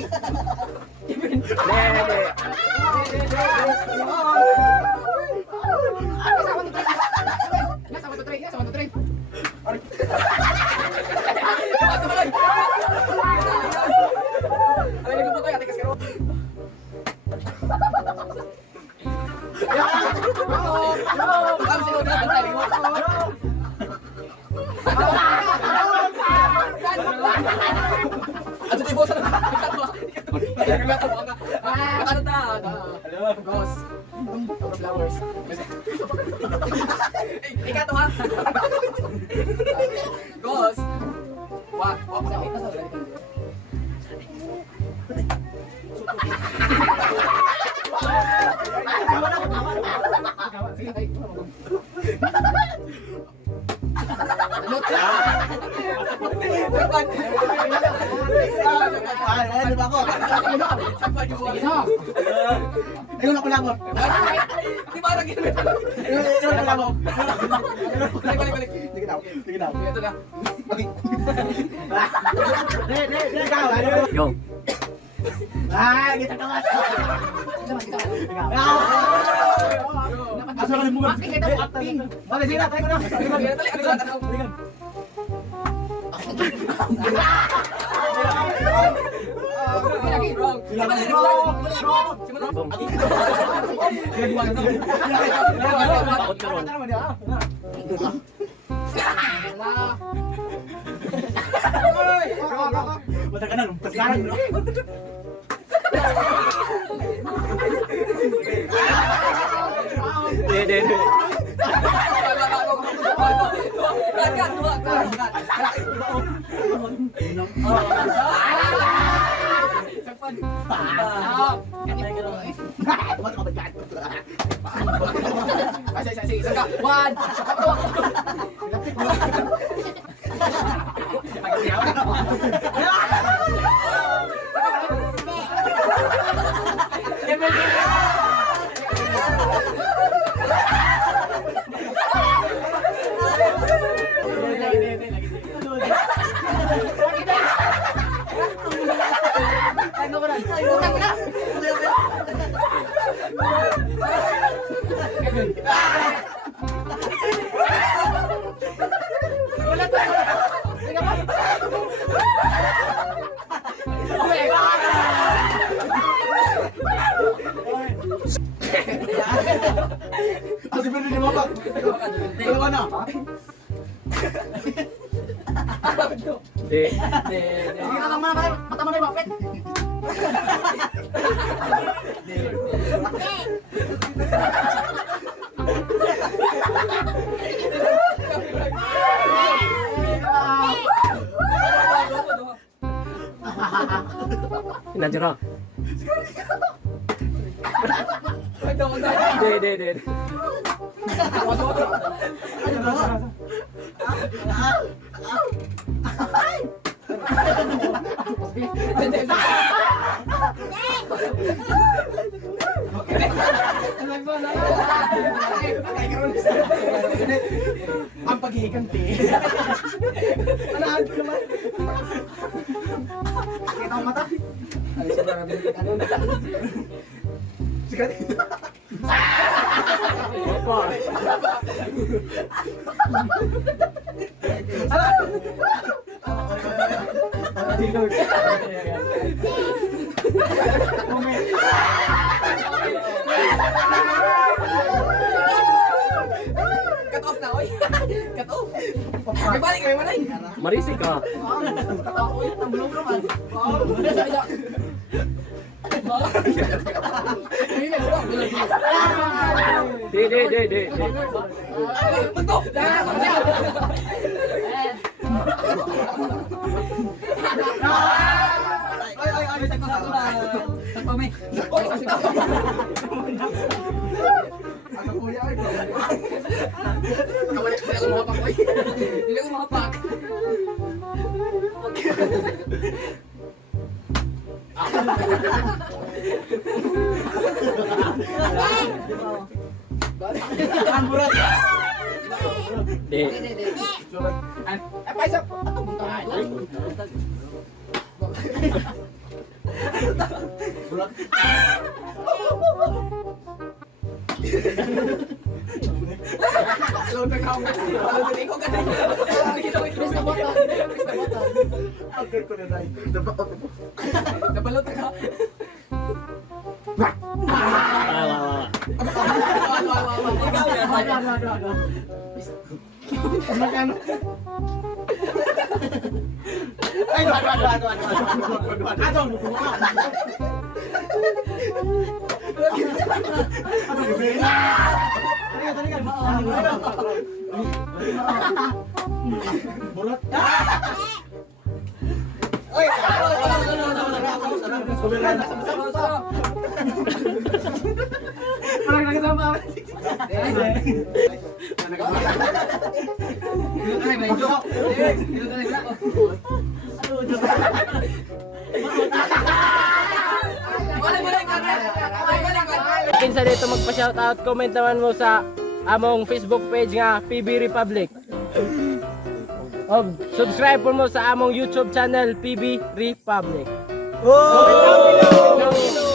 Ay! Ikato ha? Ghost. Wak sa ito sa Ano ba ako? Ayun ako lang. Di ba lagi na? Ayun ako lang. Balik. Sige daw. Sige daw. Ito na. Ikaw. Yo. Kita ka nga. Asa ka rin bunga? Bale, sige na. Tayo ko na. Mata ka na, lumpas ka na. Kasi pwede di mo ba? Dalawa na. Mata mo na yung mapit. Nandiyan ka. De. Ang paghihiganti. Anahan ko naman. Kita ang mata. Sigat. Cut off na, oy. Cut off. Balik kayo manay. Marisig ka. De. Hindi ko makapak. De. Paisa. Bulat. Hello, tag ako. Hello, tag ikaw ka na. Press na button. Press na button. Okay, ko na dahil. Nabalot ka. Ikaw yan. Ano. Magkano? Ay, ano. Bulat. Oy, Parang nakasama. Kinsa dito magpa-shoutout, comment naman mo sa among Facebook page nga PB Republic. O subscribe po mo sa among YouTube channel PB Republic. Oh!